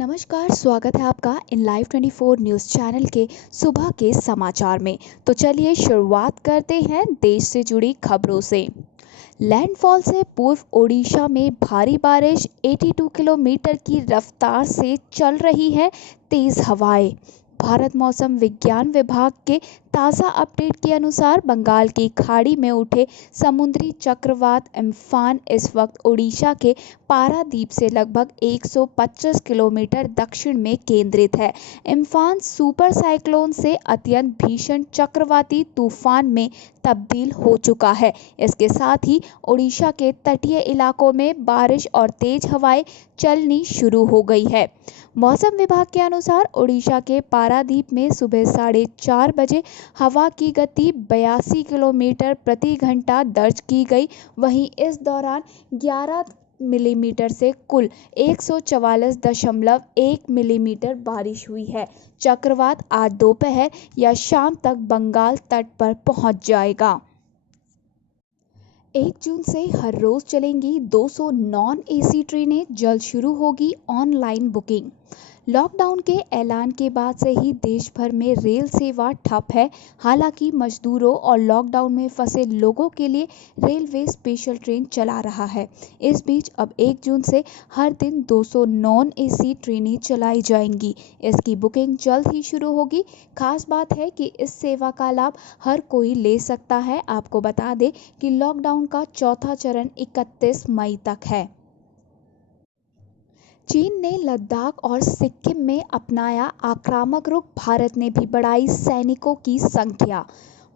नमस्कार, स्वागत है आपका इन लाइव 24 न्यूज़ चैनल के सुबह के समाचार में। तो चलिए शुरुआत करते हैं देश से जुड़ी खबरों से। लैंडफॉल से पूर्व ओडिशा में भारी बारिश, 82 किलोमीटर की रफ्तार से चल रही है तेज हवाएं। भारत मौसम विज्ञान विभाग के ताज़ा अपडेट के अनुसार बंगाल की खाड़ी में उठे समुद्री चक्रवात इम्फान इस वक्त ओडिशा के पारादीप से लगभग 125 किलोमीटर दक्षिण में केंद्रित है। इम्फान सुपर साइक्लोन से अत्यंत भीषण चक्रवाती तूफान में तब्दील हो चुका है। इसके साथ ही ओडिशा के तटीय इलाकों में बारिश और तेज हवाएं चलनी शुरू हो गई है। मौसम विभाग के अनुसार ओडिशा के पारादीप में सुबह 4:30 बजे हवा की गति 82 किलोमीटर प्रति घंटा दर्ज की गई। वहीं इस दौरान 11 मिलीमीटर से कुल 144.1 मिलीमीटर बारिश हुई है। चक्रवात आज दोपहर या शाम तक बंगाल तट पर पहुंच जाएगा। 1 जून से हर रोज चलेंगी 200 नॉन एसी ट्रेनें, जल्द शुरू होगी ऑनलाइन बुकिंग। लॉकडाउन के ऐलान के बाद से ही देश भर में रेल सेवा ठप है। हालांकि मजदूरों और लॉकडाउन में फंसे लोगों के लिए रेलवे स्पेशल ट्रेन चला रहा है। इस बीच अब 1 जून से हर दिन 200 नॉन एसी ट्रेनें चलाई जाएंगी। इसकी बुकिंग जल्द ही शुरू होगी। खास बात है कि इस सेवा का लाभ हर कोई ले सकता है। आपको बता दें कि लॉकडाउन का चौथा चरण 31 मई तक है। चीन ने लद्दाख और सिक्किम में अपनाया आक्रामक रुख, भारत ने भी बढ़ाई सैनिकों की संख्या।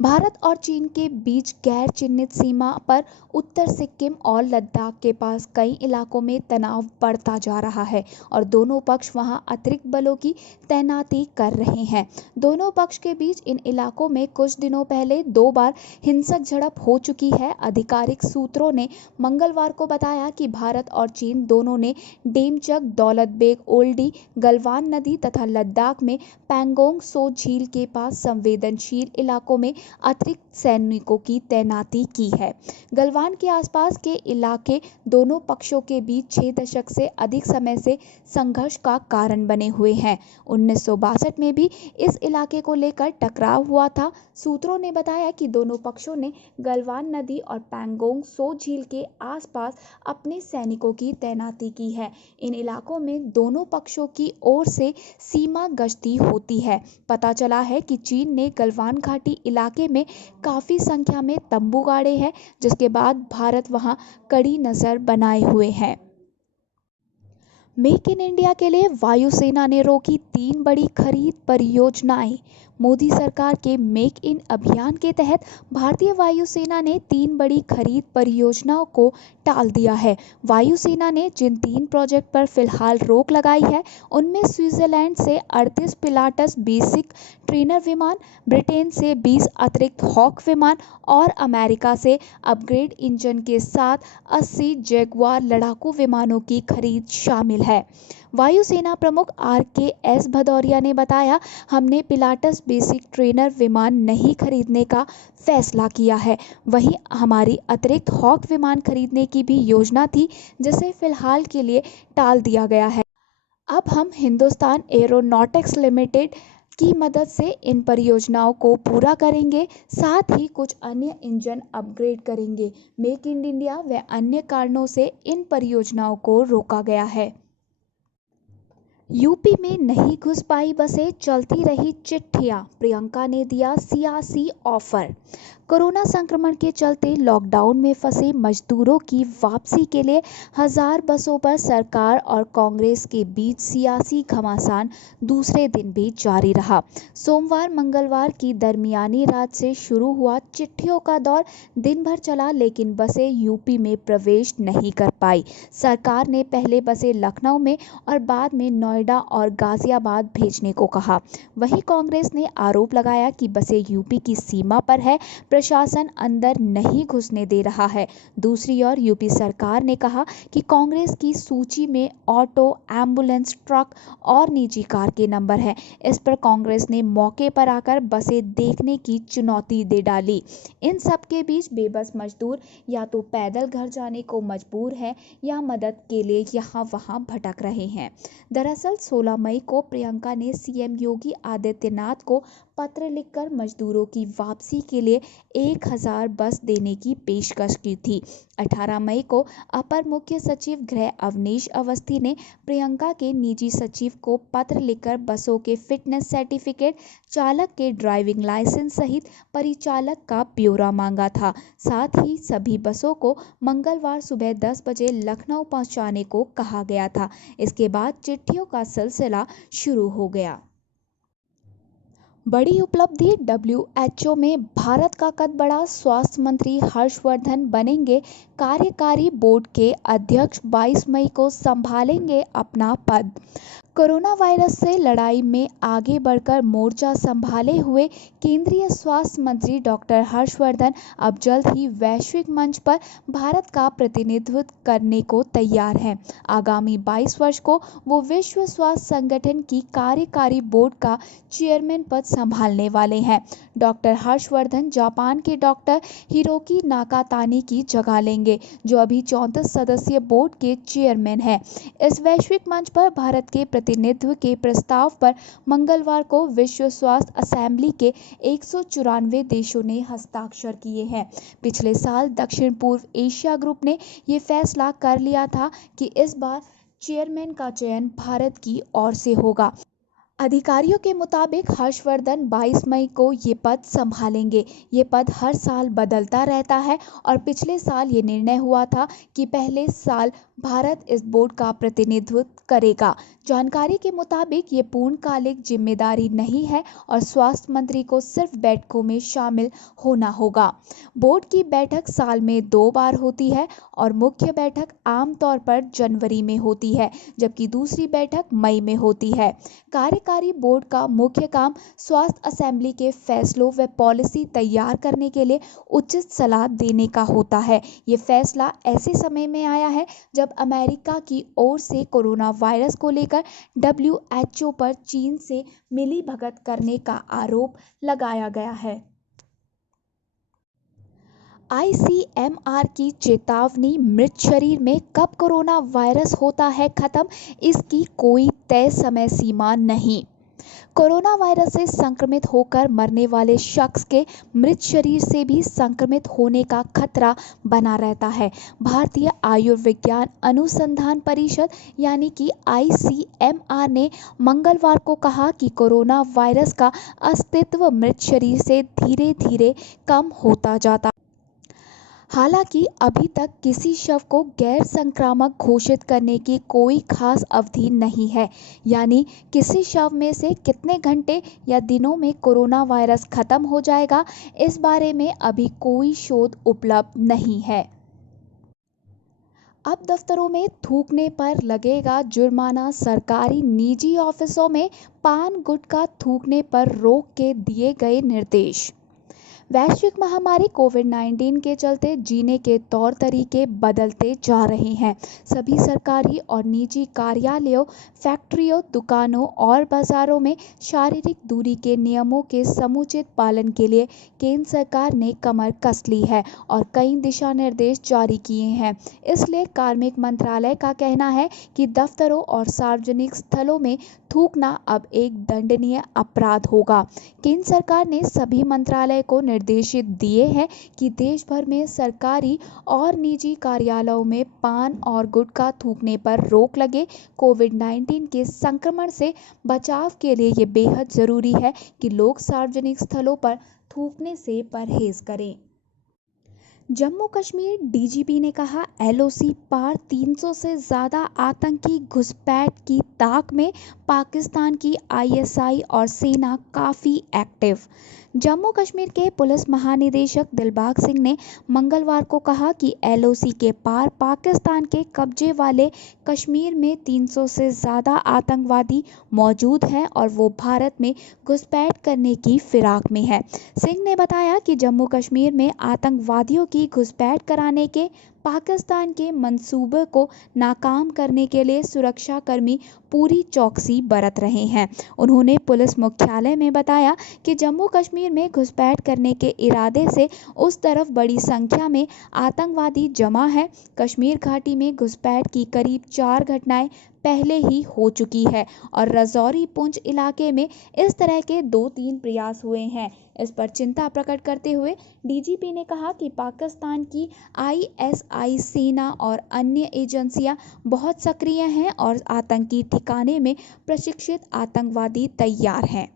भारत और चीन के बीच गैर चिन्हित सीमा पर उत्तर सिक्किम और लद्दाख के पास कई इलाकों में तनाव बढ़ता जा रहा है और दोनों पक्ष वहां अतिरिक्त बलों की तैनाती कर रहे हैं। दोनों पक्ष के बीच इन इलाकों में कुछ दिनों पहले 2 बार हिंसक झड़प हो चुकी है। आधिकारिक सूत्रों ने मंगलवार को बताया कि भारत और चीन दोनों ने डेमचक, दौलत बेग ओल्डी, गलवान नदी तथा लद्दाख में पैंगोंग सो झील के पास संवेदनशील इलाकों में अतिरिक्त सैनिकों की तैनाती की है। गलवान के आसपास के इलाके दोनों पक्षों के बीच 6 दशक से अधिक समय से संघर्ष का कारण बने हुए हैं। 1962 में भी इस इलाके को लेकर टकराव हुआ था। सूत्रों ने बताया कि दोनों पक्षों ने गलवान नदी और पैंगोंग सो झील के आसपास अपने सैनिकों की तैनाती की है। इन इलाकों में दोनों पक्षों की ओर से सीमा गश्ती होती है। पता चला है कि चीन ने गलवान घाटी इलाके में काफी संख्या में तंबू गाड़े हैं, जिसके बाद भारत वहां कड़ी नजर बनाए हुए है। मेक इन इंडिया के लिए वायुसेना ने रोकी 3 बड़ी खरीद परियोजनाएं। मोदी सरकार के मेक इन अभियान के तहत भारतीय वायुसेना ने 3 बड़ी खरीद परियोजनाओं को टाल दिया है। वायुसेना ने जिन 3 प्रोजेक्ट पर फिलहाल रोक लगाई है, उनमें स्विट्जरलैंड से 38 पिलाटस बेसिक ट्रेनर विमान, ब्रिटेन से 20 अतिरिक्त हॉक विमान और अमेरिका से अपग्रेड इंजन के साथ 80 जैगुआर लड़ाकू विमानों की खरीद शामिल है। वायुसेना प्रमुख RKS भदौरिया ने बताया, हमने पिलाटस बेसिक ट्रेनर विमान नहीं खरीदने का फैसला किया है। वहीं हमारी अतिरिक्त हॉक विमान खरीदने की भी योजना थी, जिसे फिलहाल के लिए टाल दिया गया है। अब हम हिंदुस्तान एरोनॉटिक्स लिमिटेड की मदद से इन परियोजनाओं को पूरा करेंगे, साथ ही कुछ अन्य इंजन अपग्रेड करेंगे। मेक इन इंडिया व अन्य कारणों से इन परियोजनाओं को रोका गया है। यूपी में नहीं घुस पाई बसें, चलती रही चिट्ठियां, प्रियंका ने दिया सियासी ऑफर। कोरोना संक्रमण के चलते लॉकडाउन में फंसे मजदूरों की वापसी के लिए 1000 बसों पर सरकार और कांग्रेस के बीच सियासी घमासान दूसरे दिन भी जारी रहा। सोमवार मंगलवार की दरमियानी रात से शुरू हुआ चिट्ठियों का दौर दिन भर चला, लेकिन बसें यूपी में प्रवेश नहीं कर पाई। सरकार ने पहले बसें लखनऊ में और बाद में नोएडा और गाजियाबाद भेजने को कहा। वहीं कांग्रेस ने आरोप लगाया कि बसें यूपी की सीमा पर है, प्रशासन अंदर नहीं घुसने दे रहा है। दूसरी ओर यूपी सरकार ने कहा कि कांग्रेस की सूची में ऑटो, एम्बुलेंस, ट्रक और निजी कार के नंबर हैं। इस पर कांग्रेस ने मौके पर आकर बसें देखने की चुनौती दे डाली। इन सब के बीच बेबस मजदूर या तो पैदल घर जाने को मजबूर हैं या मदद के लिए यहाँ वहाँ भटक रहे हैं। दरअसल दरअसल 16 मई को प्रियंका ने सीएम योगी आदित्यनाथ को पत्र लिखकर मजदूरों की वापसी के लिए 1000 बस देने की पेशकश की थी। 18 मई को अपर मुख्य सचिव गृह अवनीश अवस्थी ने प्रियंका के निजी सचिव को पत्र लिखकर बसों के फिटनेस सर्टिफिकेट, चालक के ड्राइविंग लाइसेंस सहित परिचालक का ब्यौरा मांगा था। साथ ही सभी बसों को मंगलवार सुबह 10 बजे लखनऊ पहुंचाने को कहा गया था। इसके बाद चिट्ठियों का सिलसिला शुरू हो गया। बड़ी उपलब्धि, डब्ल्यूएचओ में भारत का कद बढ़ा, स्वास्थ्य मंत्री हर्षवर्धन बनेंगे कार्यकारी बोर्ड के अध्यक्ष, 22 मई को संभालेंगे अपना पद। कोरोना वायरस से लड़ाई में आगे बढ़कर मोर्चा संभाले हुए केंद्रीय स्वास्थ्य मंत्री डॉक्टर हर्षवर्धन अब जल्द ही वैश्विक मंच पर भारत का प्रतिनिधित्व करने को तैयार हैं। आगामी 22 वर्ष को वो विश्व स्वास्थ्य संगठन की कार्यकारी बोर्ड का चेयरमैन पद संभालने वाले हैं। डॉक्टर हर्षवर्धन जापान के डॉक्टर हिरोकी नाकातानी की जगह लेंगे, जो अभी 34 सदस्यीय बोर्ड के चेयरमैन हैं। इस वैश्विक मंच पर भारत के प्रतिनिधित्व के प्रस्ताव पर मंगलवार को विश्व स्वास्थ्य असेंबली के 194 देशों ने हस्ताक्षर किए हैं। पिछले साल दक्षिण पूर्व एशिया ग्रुप ने ये फैसला कर लिया था कि इस बार चेयरमैन का चयन भारत की ओर से होगा। अधिकारियों के मुताबिक हर्षवर्धन 22 मई को ये पद संभालेंगे। ये पद हर साल बदलता रहता है और पिछले साल ये निर्णय हुआ था कि पहले साल भारत इस बोर्ड का प्रतिनिधित्व करेगा। जानकारी के मुताबिक ये पूर्णकालिक जिम्मेदारी नहीं है और स्वास्थ्य मंत्री को सिर्फ बैठकों में शामिल होना होगा। बोर्ड की बैठक साल में 2 बार होती है और मुख्य बैठक आमतौर पर जनवरी में होती है, जबकि दूसरी बैठक मई में होती है। कार्यकारी बोर्ड का मुख्य काम स्वास्थ्य असेंबली के फैसलों व पॉलिसी तैयार करने के लिए उचित सलाह देने का होता है। ये फैसला ऐसे समय में आया है जब अमेरिका की ओर से कोरोना वायरस को लेकर डब्ल्यूएचओ पर चीन से मिलीभगत करने का आरोप लगाया गया है। आईसीएमआर की चेतावनी, मृत शरीर में कब कोरोना वायरस होता है खत्म, इसकी कोई तय समय सीमा नहीं। कोरोना वायरस से संक्रमित होकर मरने वाले शख्स के मृत शरीर से भी संक्रमित होने का खतरा बना रहता है। भारतीय आयुर्विज्ञान अनुसंधान परिषद यानी कि आईसीएमआर ने मंगलवार को कहा कि कोरोना वायरस का अस्तित्व मृत शरीर से धीरे धीरे कम होता जाता है। हालांकि अभी तक किसी शव को गैर संक्रामक घोषित करने की कोई खास अवधि नहीं है, यानी किसी शव में से कितने घंटे या दिनों में कोरोना वायरस खत्म हो जाएगा, इस बारे में अभी कोई शोध उपलब्ध नहीं है। अब दफ्तरों में थूकने पर लगेगा जुर्माना, सरकारी निजी ऑफिसों में पान गुटखा थूकने पर रोक के दिए गए निर्देश। वैश्विक महामारी कोविड-19 के चलते जीने के तौर तरीके बदलते जा रहे हैं। सभी सरकारी और निजी कार्यालयों, फैक्ट्रियों, दुकानों और बाजारों में शारीरिक दूरी के नियमों के समुचित पालन के लिए केंद्र सरकार ने कमर कस ली है और कई दिशा निर्देश जारी किए हैं। इसलिए कार्मिक मंत्रालय का कहना है कि दफ्तरों और सार्वजनिक स्थलों में थूकना अब एक दंडनीय अपराध होगा। केंद्र सरकार ने सभी मंत्रालय को निर्देशित दिए हैं कि देश भर में सरकारी और निजी कार्यालयों में पान और गुटखा थूकने पर रोक लगे। कोविड-19 के संक्रमण से बचाव के लिए ये बेहद ज़रूरी है कि लोग सार्वजनिक स्थलों पर थूकने से परहेज करें। जम्मू कश्मीर डीजीपी ने कहा, एलओसी पार 300 से ज़्यादा आतंकी घुसपैठ की ताक में, पाकिस्तान की आईएसआई और सेना काफ़ी एक्टिव। जम्मू कश्मीर के पुलिस महानिदेशक दिलबाग सिंह ने मंगलवार को कहा कि एलओसी के पार पाकिस्तान के कब्जे वाले कश्मीर में 300 से ज़्यादा आतंकवादी मौजूद हैं और वो भारत में घुसपैठ करने की फिराक में है। सिंह ने बताया कि जम्मू कश्मीर में आतंकवादियों की घुसपैठ कराने के पाकिस्तान के मंसूबे को नाकाम करने के लिए सुरक्षाकर्मी पूरी चौकसी बरत रहे हैं। उन्होंने पुलिस मुख्यालय में बताया कि जम्मू कश्मीर में घुसपैठ करने के इरादे से उस तरफ बड़ी संख्या में आतंकवादी जमा है। कश्मीर घाटी में घुसपैठ की करीब 4 घटनाएं पहले ही हो चुकी है और राजौरी पुंछ इलाके में इस तरह के 2-3 प्रयास हुए हैं। इस पर चिंता प्रकट करते हुए डीजीपी ने कहा कि पाकिस्तान की आईएसआई सेना और अन्य एजेंसियां बहुत सक्रिय हैं और आतंकी ठिकाने में प्रशिक्षित आतंकवादी तैयार हैं।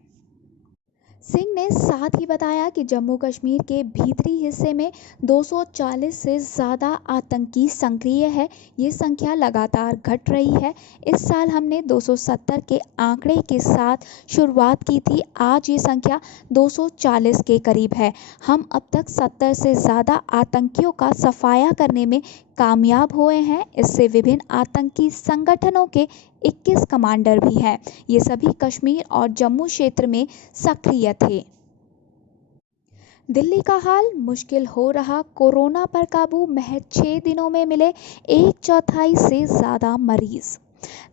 सिंह ने साथ ही बताया कि जम्मू कश्मीर के भीतरी हिस्से में 240 से ज़्यादा आतंकी सक्रिय है। ये संख्या लगातार घट रही है। इस साल हमने 270 के आंकड़े के साथ शुरुआत की थी। आज ये संख्या 240 के करीब है। हम अब तक 70 से ज़्यादा आतंकियों का सफाया करने में कामयाब हुए हैं। इससे विभिन्न आतंकी संगठनों के 21 कमांडर भी हैं। ये सभी कश्मीर और जम्मू क्षेत्र में सक्रिय थे। दिल्ली का हाल मुश्किल हो रहा, कोरोना पर काबू, महज 6 दिनों में मिले 1/4 से ज़्यादा मरीज।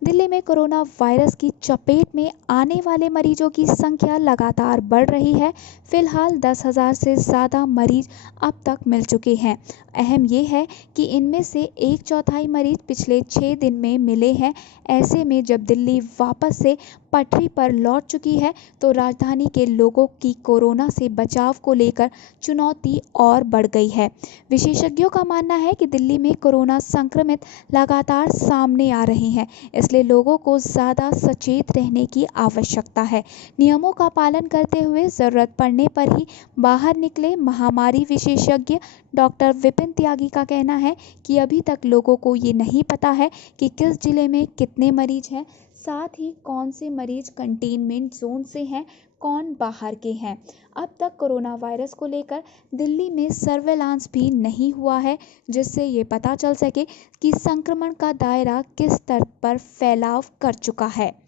दिल्ली में कोरोना वायरस की चपेट में आने वाले मरीजों की संख्या लगातार बढ़ रही है। फिलहाल 10,000 से ज़्यादा मरीज अब तक मिल चुके हैं। अहम ये है कि इनमें से 1/4 मरीज पिछले 6 दिन में मिले हैं। ऐसे में जब दिल्ली वापस से पटरी पर लौट चुकी है तो राजधानी के लोगों की कोरोना से बचाव को लेकर चुनौती और बढ़ गई है। विशेषज्ञों का मानना है कि दिल्ली में कोरोना संक्रमित लगातार सामने आ रहे हैं, इसलिए लोगों को ज़्यादा सचेत रहने की आवश्यकता है। नियमों का पालन करते हुए ज़रूरत पड़ने पर ही बाहर निकले। महामारी विशेषज्ञ डॉक्टर विपिन त्यागी का कहना है कि अभी तक लोगों को ये नहीं पता है कि किस जिले में कितने मरीज हैं, साथ ही कौन से मरीज कंटेनमेंट जोन से हैं, कौन बाहर के हैं। अब तक कोरोना वायरस को लेकर दिल्ली में सर्वेलांस भी नहीं हुआ है, जिससे ये पता चल सके कि संक्रमण का दायरा किस स्तर पर फैलाव कर चुका है।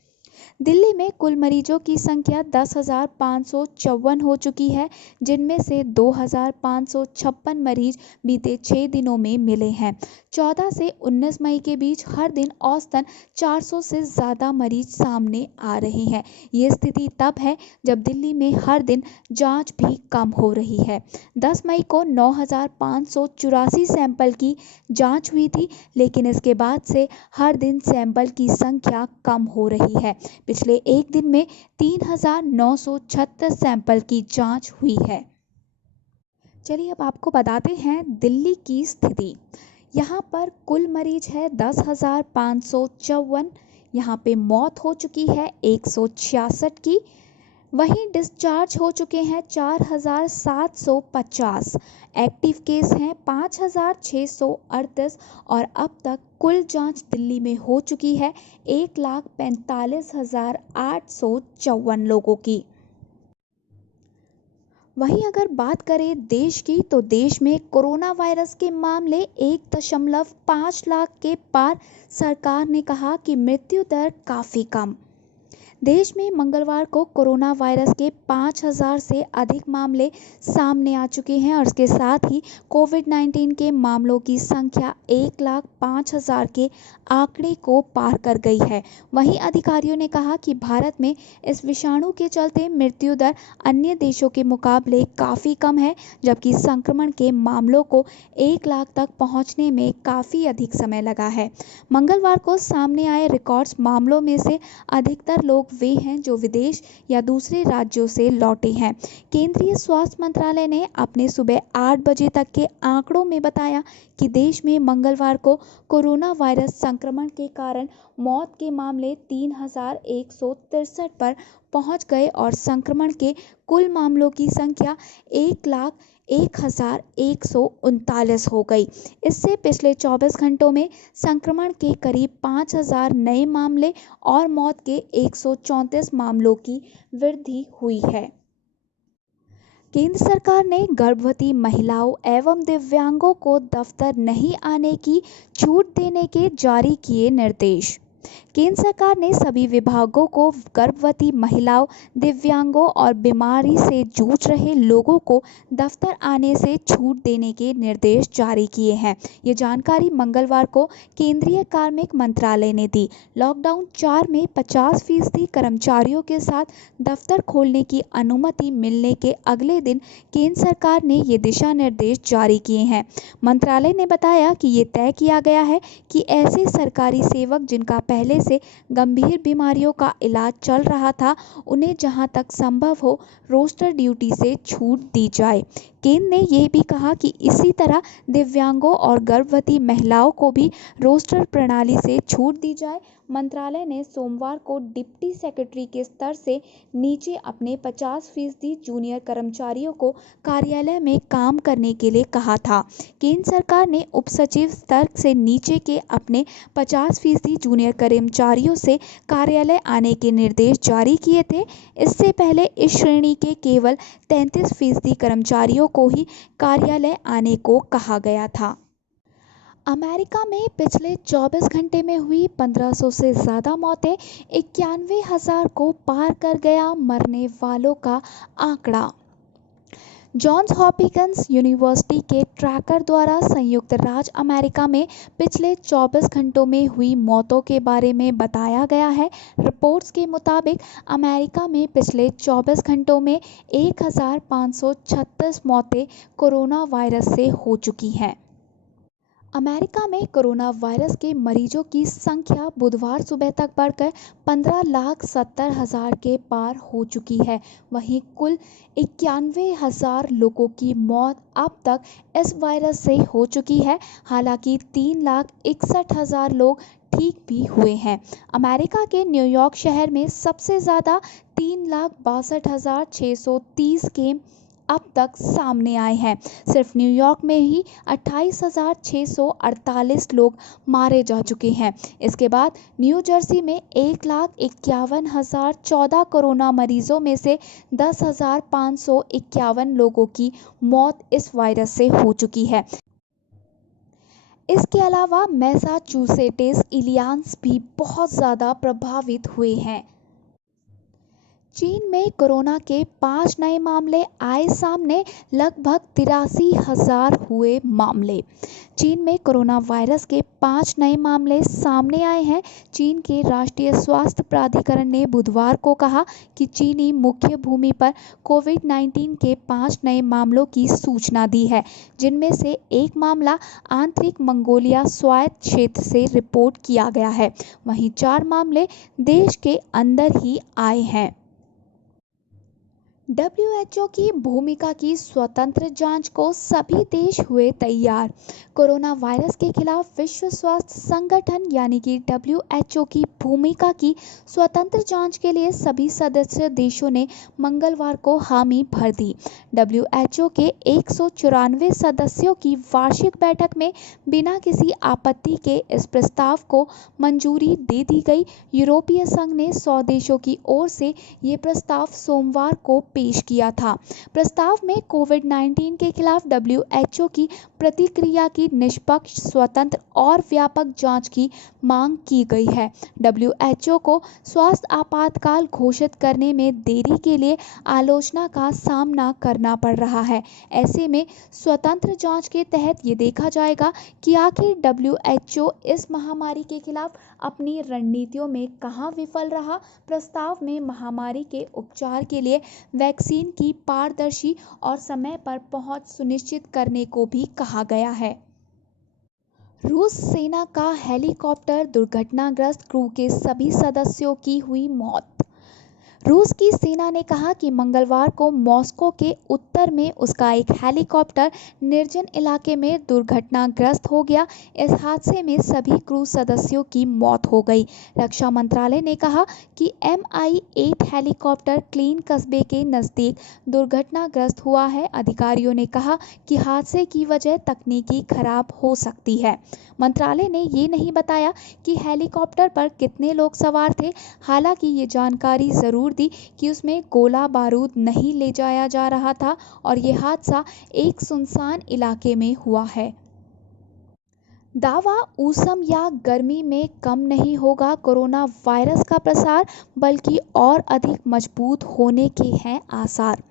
दिल्ली में कुल मरीजों की संख्या 10,554 हो चुकी है, जिनमें से 2,556 मरीज बीते 6 दिनों में मिले हैं। 14 से 19 मई के बीच हर दिन औसतन 400 से ज़्यादा मरीज सामने आ रहे हैं। ये स्थिति तब है जब दिल्ली में हर दिन जांच भी कम हो रही है। 10 मई को 9,584 सैंपल की जांच हुई थी, लेकिन इसके बाद से हर दिन सैंपल की संख्या कम हो रही है। पिछले एक दिन में 3,936 सैंपल की जांच हुई है। चलिए अब आपको बताते हैं दिल्ली की स्थिति। यहाँ पर कुल मरीज है 10,554। यहाँ पे मौत हो चुकी है 166 की। वहीं डिस्चार्ज हो चुके हैं 4,750। एक्टिव केस हैं 5,638 और अब तक कुल जांच दिल्ली में हो चुकी है 1,45,854 लोगों की। वहीं अगर बात करें देश की, तो देश में कोरोना वायरस के मामले 1.5 लाख के पार। सरकार ने कहा कि मृत्यु दर काफ़ी कम। देश में मंगलवार को कोरोना वायरस के 5,000 से अधिक मामले सामने आ चुके हैं और इसके साथ ही कोविड-19 के मामलों की संख्या 1,05,000 के आंकड़े को पार कर गई है। वहीं अधिकारियों ने कहा कि भारत में इस विषाणु के चलते मृत्यु दर अन्य देशों के मुकाबले काफ़ी कम है, जबकि संक्रमण के मामलों को 1 लाख तक पहुंचने में काफ़ी अधिक समय लगा है। मंगलवार को सामने आए रिकॉर्ड्स मामलों में से अधिकतर लोग वे हैं जो विदेश या दूसरे राज्यों से लौटे हैं। केंद्रीय स्वास्थ्य मंत्रालय ने अपने सुबह 8 बजे तक के आंकड़ों में बताया कि देश में मंगलवार को कोरोना वायरस संक्रमण के कारण मौत के मामले 3,163 पर पहुंच गए और संक्रमण के कुल मामलों की संख्या 1,01,139 हो गई। इससे पिछले 24 घंटों में संक्रमण के करीब 5,000 नए मामले और मौत के 134 मामलों की वृद्धि हुई है। केंद्र सरकार ने गर्भवती महिलाओं एवं दिव्यांगों को दफ्तर नहीं आने की छूट देने के जारी किए निर्देश। केंद्र सरकार ने सभी विभागों को गर्भवती महिलाओं, दिव्यांगों और बीमारी से जूझ रहे लोगों को दफ्तर आने से छूट देने के निर्देश जारी किए हैं। ये जानकारी मंगलवार को केंद्रीय कार्मिक मंत्रालय ने दी। लॉकडाउन 4 में 50% कर्मचारियों के साथ दफ्तर खोलने की अनुमति मिलने के अगले दिन केंद्र सरकार ने ये दिशा निर्देश जारी किए हैं। मंत्रालय ने बताया कि ये तय किया गया है कि ऐसे सरकारी सेवक जिनका पहले से गंभीर बीमारियों का इलाज चल रहा था, उन्हें जहां तक संभव हो रोस्टर ड्यूटी से छूट दी जाए। केंद्र ने यह भी कहा कि इसी तरह दिव्यांगों और गर्भवती महिलाओं को भी रोस्टर प्रणाली से छूट दी जाए। मंत्रालय ने सोमवार को डिप्टी सेक्रेटरी के स्तर से नीचे अपने 50% जूनियर कर्मचारियों को कार्यालय में काम करने के लिए कहा था। केंद्र सरकार ने उप सचिव स्तर से नीचे के अपने 50% जूनियर कर्मचारियों से कार्यालय आने के निर्देश जारी किए थे। इससे पहले इस श्रेणी के केवल 33% कर्मचारियों को ही कार्यालय आने को कहा गया था। अमेरिका में पिछले 24 घंटे में हुई 1500 से ज़्यादा मौतें, 91,000 को पार कर गया मरने वालों का आंकड़ा। जॉन्स हॉपकिंस यूनिवर्सिटी के ट्रैकर द्वारा संयुक्त राज्य अमेरिका में पिछले 24 घंटों में हुई मौतों के बारे में बताया गया है। रिपोर्ट्स के मुताबिक अमेरिका में पिछले 24 घंटों में 1,536 मौतें कोरोना वायरस से हो चुकी हैं। अमेरिका में कोरोना वायरस के मरीजों की संख्या बुधवार सुबह तक बढ़कर 15,70,000 के पार हो चुकी है। वहीं कुल 91,000 लोगों की मौत अब तक इस वायरस से हो चुकी है। हालांकि 3,61,000 लोग ठीक भी हुए हैं। अमेरिका के न्यूयॉर्क शहर में सबसे ज़्यादा 3,62,630 केस अब तक सामने आए हैं। सिर्फ न्यूयॉर्क में ही 28,648 लोग मारे जा चुके हैं। इसके बाद न्यू जर्सी में 1,51,014 कोरोना मरीजों में से 10,551 लोगों की मौत इस वायरस से हो चुकी है। इसके अलावा मैसाचुसेट्स, इलिनॉइस भी बहुत ज़्यादा प्रभावित हुए हैं। चीन में कोरोना के 5 नए मामले आए सामने, लगभग 83,000 हुए मामले। चीन में कोरोना वायरस के 5 नए मामले सामने आए हैं। चीन के राष्ट्रीय स्वास्थ्य प्राधिकरण ने बुधवार को कहा कि चीनी मुख्य भूमि पर कोविड-19 के 5 नए मामलों की सूचना दी है, जिनमें से एक मामला आंतरिक मंगोलिया स्वायत्त क्षेत्र से रिपोर्ट किया गया है। वहीं 4 मामले देश के अंदर ही आए हैं। WHO की भूमिका की स्वतंत्र जांच को सभी देश हुए तैयार। कोरोना वायरस के खिलाफ विश्व स्वास्थ्य संगठन यानी कि WHO की भूमिका की स्वतंत्र जांच के लिए सभी सदस्य देशों ने मंगलवार को हामी भर दी। WHO के 194 सदस्यों की वार्षिक बैठक में बिना किसी आपत्ति के इस प्रस्ताव को मंजूरी दे दी गई। यूरोपीय संघ ने 100 देशों की ओर से ये प्रस्ताव सोमवार को पेश किया था। प्रस्ताव में कोविड-19 के खिलाफ WHO की प्रतिक्रिया की निष्पक्ष, स्वतंत्र और व्यापक जांच की मांग की गई है। WHO को स्वास्थ्य आपातकाल घोषित करने में देरी के लिए आलोचना का सामना करना पड़ रहा है। ऐसे में स्वतंत्र जांच के तहत ये देखा जाएगा कि आखिर WHO इस महामारी के खिलाफ अपनी रणनीतियों में कहां विफल रहा। प्रस्ताव में महामारी के उपचार के लिए वैक्सीन की पारदर्शी और समय पर पहुंच सुनिश्चित करने को भी कहा गया है। रूस सेना का हेलीकॉप्टर दुर्घटनाग्रस्त, क्रू के सभी सदस्यों की हुई मौत। रूस की सेना ने कहा कि मंगलवार को मॉस्को के उत्तर में उसका एक हेलीकॉप्टर निर्जन इलाके में दुर्घटनाग्रस्त हो गया। इस हादसे में सभी क्रू सदस्यों की मौत हो गई। रक्षा मंत्रालय ने कहा कि Mi-8 हेलीकॉप्टर क्लीन कस्बे के नज़दीक दुर्घटनाग्रस्त हुआ है। अधिकारियों ने कहा कि हादसे की वजह तकनीकी खराब हो सकती है। मंत्रालय ने ये नहीं बताया कि हेलीकॉप्टर पर कितने लोग सवार थे। हालांकि ये जानकारी ज़रूर दी कि उसमें गोला बारूद नहीं ले जाया जा रहा था और ये हादसा एक सुनसान इलाके में हुआ है। दावा ऊष्म या गर्मी में कम नहीं होगा कोरोना वायरस का प्रसार, बल्कि और अधिक मजबूत होने के हैं आसार।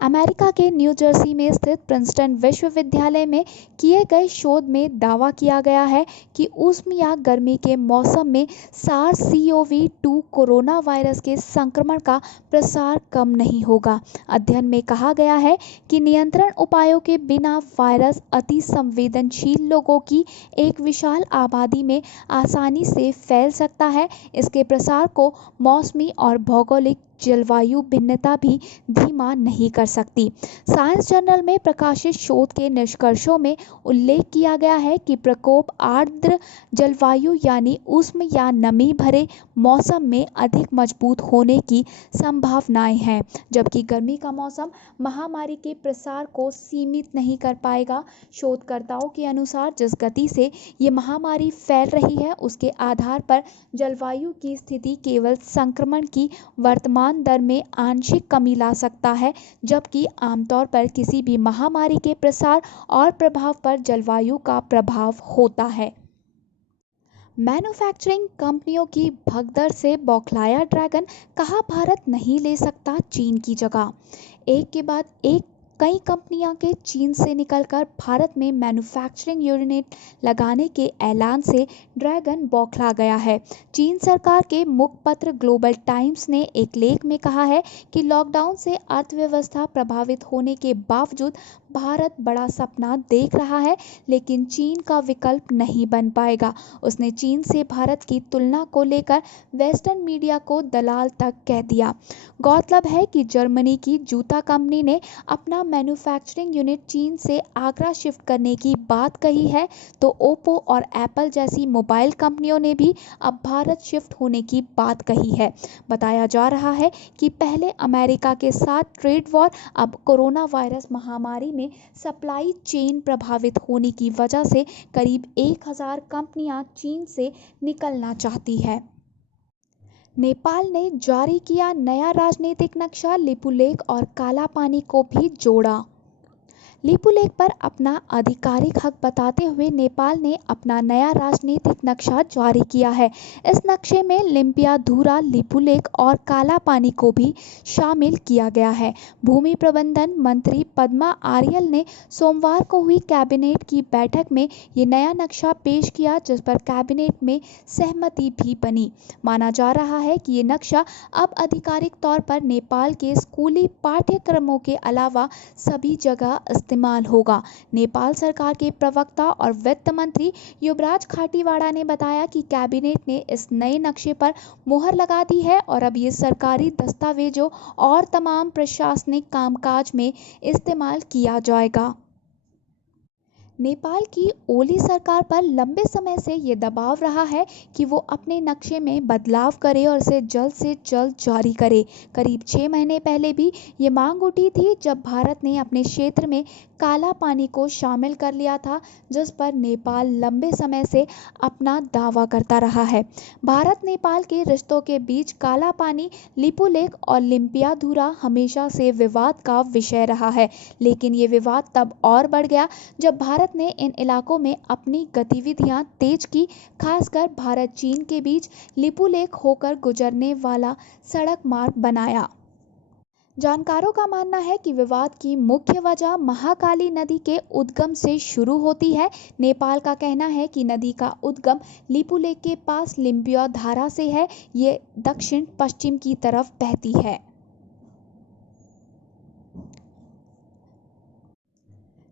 अमेरिका के न्यू जर्सी में स्थित प्रिंसटन विश्वविद्यालय में किए गए शोध में दावा किया गया है कि ऊष्म या गर्मी के मौसम में SARS-CoV-2 कोरोना वायरस के संक्रमण का प्रसार कम नहीं होगा। अध्ययन में कहा गया है कि नियंत्रण उपायों के बिना वायरस अति संवेदनशील लोगों की एक विशाल आबादी में आसानी से फैल सकता है। इसके प्रसार को मौसमी और भौगोलिक जलवायु भिन्नता भी धीमा नहीं कर सकती। साइंस जर्नल में प्रकाशित शोध के निष्कर्षों में उल्लेख किया गया है कि प्रकोप आर्द्र जलवायु यानी उष्ण या नमी भरे मौसम में अधिक मजबूत होने की संभावनाएं हैं, जबकि गर्मी का मौसम महामारी के प्रसार को सीमित नहीं कर पाएगा। शोधकर्ताओं के अनुसार जिस गति से ये महामारी फैल रही है, उसके आधार पर जलवायु की स्थिति केवल संक्रमण की वर्तमान दर में आंशिक कमी ला सकता है, जबकि आमतौर पर किसी भी महामारी के प्रसार और प्रभाव पर जलवायु का प्रभाव होता है। मैन्युफैक्चरिंग कंपनियों की भगदड़ से बौखलाया ड्रैगन, कहा भारत नहीं ले सकता चीन की जगह। एक के बाद एक कई कंपनियां के चीन से निकलकर भारत में मैन्युफैक्चरिंग यूनिट लगाने के ऐलान से ड्रैगन बौखला गया है। चीन सरकार के मुखपत्र ग्लोबल टाइम्स ने एक लेख में कहा है कि लॉकडाउन से अर्थव्यवस्था प्रभावित होने के बावजूद भारत बड़ा सपना देख रहा है, लेकिन चीन का विकल्प नहीं बन पाएगा। उसने चीन से भारत की तुलना को लेकर वेस्टर्न मीडिया को दलाल तक कह दिया। गौरतलब है कि जर्मनी की जूता कंपनी ने अपना मैन्युफैक्चरिंग यूनिट चीन से आगरा शिफ्ट करने की बात कही है, तो ओप्पो और एप्पल जैसी मोबाइल कंपनियों ने भी अब भारत शिफ्ट होने की बात कही है। बताया जा रहा है कि पहले अमेरिका के साथ ट्रेड वॉर, अब कोरोना वायरस महामारी में सप्लाई चेन प्रभावित होने की वजह से करीब 1000 कंपनियां चीन से निकलना चाहती है। नेपाल ने जारी किया नया राजनीतिक नक्शा, लिपुलेख और काला पानी को भी जोड़ा। लिपुलेख पर अपना आधिकारिक हक बताते हुए नेपाल ने अपना नया राजनीतिक नक्शा जारी किया है। इस नक्शे में लिम्पियाधुरा, लिपुलेख और काला पानी को भी शामिल किया गया है। भूमि प्रबंधन मंत्री पद्मा आर्यल ने सोमवार को हुई कैबिनेट की बैठक में ये नया नक्शा पेश किया, जिस पर कैबिनेट में सहमति भी बनी। माना जा रहा है कि ये नक्शा अब आधिकारिक तौर पर नेपाल के स्कूली पाठ्यक्रमों के अलावा सभी जगह इस्तेमाल होगा। नेपाल सरकार के प्रवक्ता और वित्त मंत्री युवराज खाटीवाड़ा ने बताया कि कैबिनेट ने इस नए नक्शे पर मुहर लगा दी है और अब ये सरकारी दस्तावेजों और तमाम प्रशासनिक कामकाज में इस्तेमाल किया जाएगा। नेपाल की ओली सरकार पर लंबे समय से ये दबाव रहा है कि वो अपने नक्शे में बदलाव करे और इसे जल्द से जल्द जारी करे। करीब 6 महीने पहले भी ये मांग उठी थी, जब भारत ने अपने क्षेत्र में काला पानी को शामिल कर लिया था, जिस पर नेपाल लंबे समय से अपना दावा करता रहा है। भारत नेपाल के रिश्तों के बीच काला पानी, लिपुलेख और लिम्पियाधुरा हमेशा से विवाद का विषय रहा है, लेकिन ये विवाद तब और बढ़ गया जब भारत ने इन इलाकों में अपनी गतिविधियां तेज की, खासकर भारत चीन के बीच लिपुलेख होकर गुजरने वाला सड़क मार्ग बनाया। जानकारों का मानना है कि विवाद की मुख्य वजह महाकाली नदी के उद्गम से शुरू होती है। नेपाल का कहना है कि नदी का उद्गम लिपुलेख के पास लिम्पियाधुरा से है। ये दक्षिण पश्चिम की तरफ बहती है।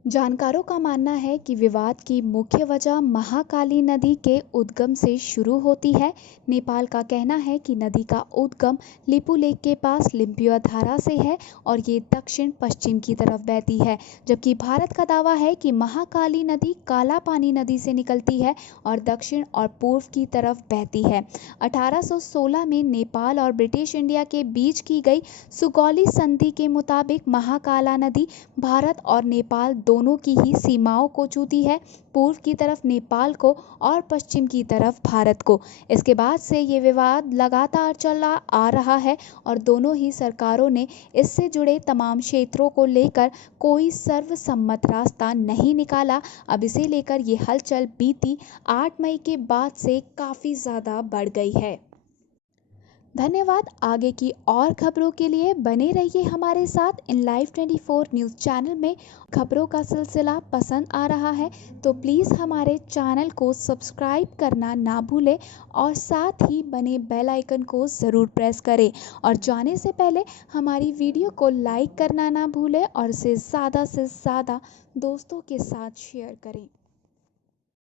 जानकारों का मानना है कि विवाद की मुख्य वजह महाकाली नदी के उद्गम से शुरू होती है। नेपाल का कहना है कि नदी का उद्गम लिपुलेख के पास लिम्पियाधुरा से है और ये दक्षिण पश्चिम की तरफ बहती है, जबकि भारत का दावा है कि महाकाली नदी काला पानी नदी से निकलती है और दक्षिण और पूर्व की तरफ बहती है। 1816 में नेपाल और ब्रिटिश इंडिया के बीच की गई सुगौली संधि के मुताबिक महाकाला नदी भारत और नेपाल दोनों दोनों की ही सीमाओं को छूती है, पूर्व की तरफ नेपाल को और पश्चिम की तरफ भारत को। इसके बाद से ये विवाद लगातार चला आ रहा है और दोनों ही सरकारों ने इससे जुड़े तमाम क्षेत्रों को लेकर कोई सर्वसम्मत रास्ता नहीं निकाला। अब इसे लेकर ये हलचल बीती 8 मई के बाद से काफ़ी ज़्यादा बढ़ गई है। धन्यवाद। आगे की और खबरों के लिए बने रहिए हमारे साथ इन लाइव 24 न्यूज़ चैनल में। खबरों का सिलसिला पसंद आ रहा है तो प्लीज़ हमारे चैनल को सब्सक्राइब करना ना भूलें और साथ ही बने बेल आइकन को ज़रूर प्रेस करें। और जाने से पहले हमारी वीडियो को लाइक करना ना भूलें और इसे ज़्यादा से ज़्यादा दोस्तों के साथ शेयर करें।